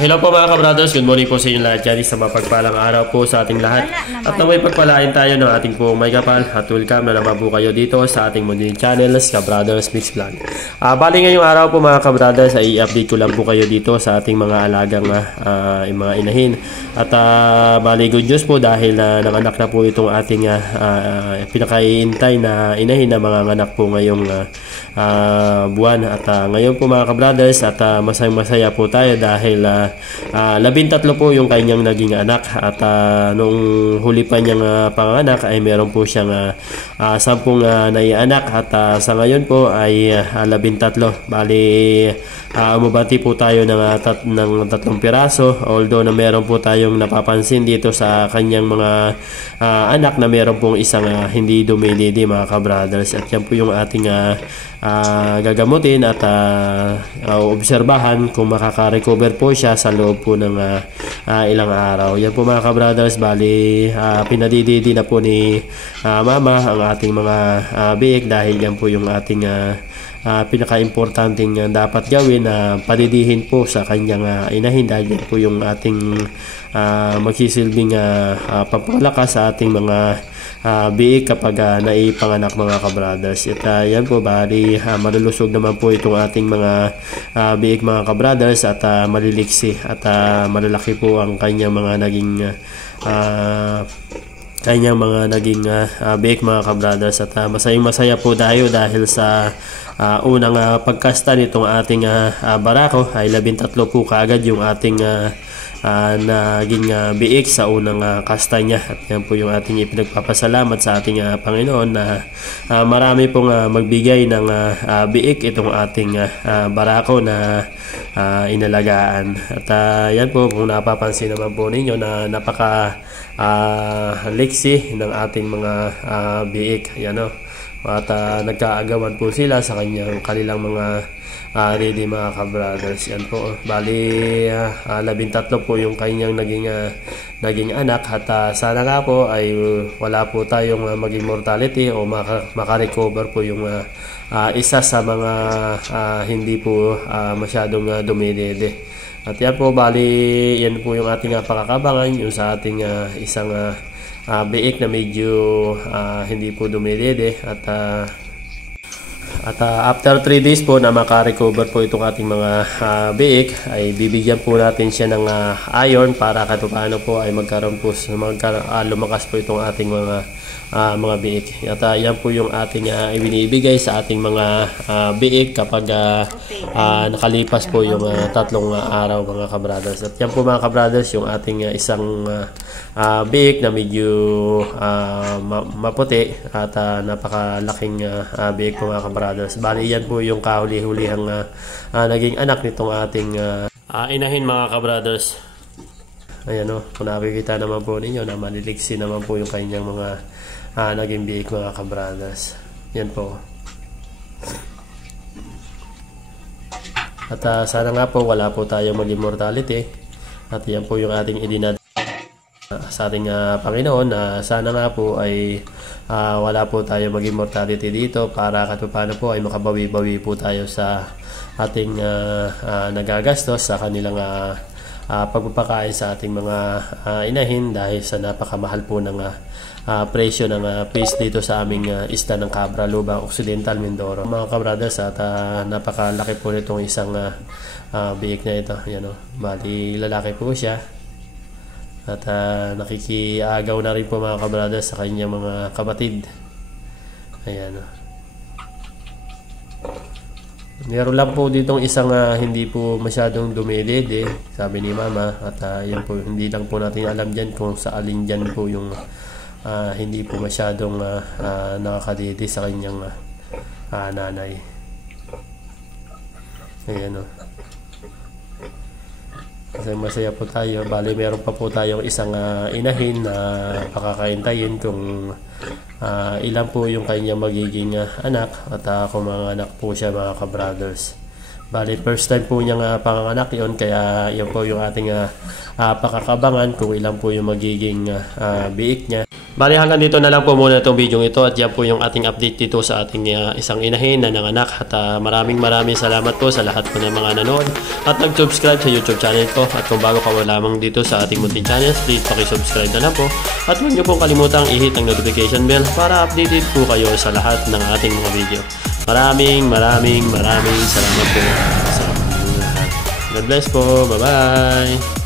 Hello po mga ka-brothers, good morning po sa inyo lahat dyan. Isang mapagpalang araw po sa ating lahat. At naway pagpalain tayo ng ating pong may kapal at welcome na naman po kayo dito sa ating Mundin Channel, Ka-Brothers Mix Vlog. Bali ngayong araw po mga ka-brothers ay i-update ko lang po kayo dito sa ating mga alagang mga inahin. At bali good news po dahil nanganak na po itong ating pinakaiintay na inahin na mga anak po ngayong buwan. At ngayon po mga ka-brothers at masaya po tayo dahil 13 po yung kanyang naging anak at nung huli pa niyang panganak ay meron po siyang 10 naianak at sa ngayon po ay 13. Bali umabati po tayo ng 3 piraso, although na meron po tayong napapansin dito sa kanyang mga anak na meron pong isang hindi dumididi mga ka-brothers, at yan po yung ating gagamutin at obserbahan kung makaka-recover po siya sa loob po ng ilang araw. Yan po mga ka-brothers, bali pinadididi na po ni mama ang ating mga biik dahil yan po yung ating pinaka-importanting dapat gawin na padidihin po sa kanyang inahin dahil yan po yung ating magsisilbing pampalakas sa ating mga biik kapag naipanganak mga ka-brothers. At yan po bali malulusog naman po itong ating mga biik mga ka-brothers at maliliksi at malalaki po ang kanyang mga naging biik mga ka-brothers. At masayang-masaya po tayo dahil sa unang pagkasta nitong ating barako ay 13 po kaagad yung ating naging biik sa unang kasta niya. At yan po yung ating ipinagpapasalamat sa ating Panginoon na marami pong magbigay ng biik itong ating barako na inalagaan. At yan po kung napapansin naman po ninyo na napaka liksi ng ating mga biik. Yan o. At nagkaagawan po sila sa kanilang mga ready mga ka-brothers. Yan po. Bali 13 po yung kanyang naging anak at sana nga po ay wala po tayong maging mortality o makarecover po yung isa sa mga hindi po masyadong dumidede. At yan po bali yan po yung ating pakakabangan yung sa ating isang biik na medyo hindi po dumidede at after 3 days po na makarecover po itong ating mga biik ay bibigyan po natin siya ng iron para kahit paano po ay magkaroon po lumakas po itong ating mga biik. At yan po yung ating ibinibigay sa ating mga biik kapag nakalipas po yung 3 araw mga ka-brothers. At yan po mga ka-brothers yung ating isang biik na medyo maputi at napakalaking biik po mga ka-brothers. Bali yan po yung kahuli-hulihang naging anak nitong ating inahin mga ka-brothers. Ayan o, kung nakikita naman po ninyo na maliliksi naman po yung kanyang mga naging biik mga ka-brothers. Yan po. At sana nga po wala po tayo maging mortality. At yan po yung ating idinad sa ating Panginoon na sana nga po ay wala po tayo maging mortality dito para kahit paano po ay makabawi-bawi po tayo sa ating nagagastos sa kanilang pagpapakain sa ating mga inahin dahil sa napakamahal po ng presyo ng fees dito sa aming isla ng Cabra, Lubang Occidental, Mindoro mga ka-brothers. At napakalaki po nitong isang biik na ito. Yan o, bali lalaki po siya at nakikiagaw na rin po mga ka-brothers sa kanyang mga kapatid. Ayan o. Meron lang po ditong isang hindi po masyadong dumidede, sabi ni mama. At yan po, hindi lang po natin alam dyan kung sa alin dyan po yung hindi po masyadong nakakadede sa kanyang nanay. Ayan o. Kasi masaya po tayo. Bali meron pa po tayong isang inahin na pakakaintayin kung ilan po yung kanyang magiging anak at kung mga anak po siya mga ka-brothers. Bali, first time po niyang panganganak yon, kaya yun po yung ating pakakabangan kung ilan po yung magiging biik niya. Bali, hanggang dito na lang po muna itong video ito at yan po yung ating update dito sa ating isang inahin na nanganak. At maraming salamat po sa lahat po ng mga nanood at nag-subscribe sa YouTube channel ko. At kung bago ka lamang dito sa ating munting channel, please pakisubscribe na lang po. At huwag niyo pong kalimutang i-hit ang notification bell para updated po kayo sa lahat ng ating mga video. Maraming salamat po sa lahat. God bless po. Bye-bye.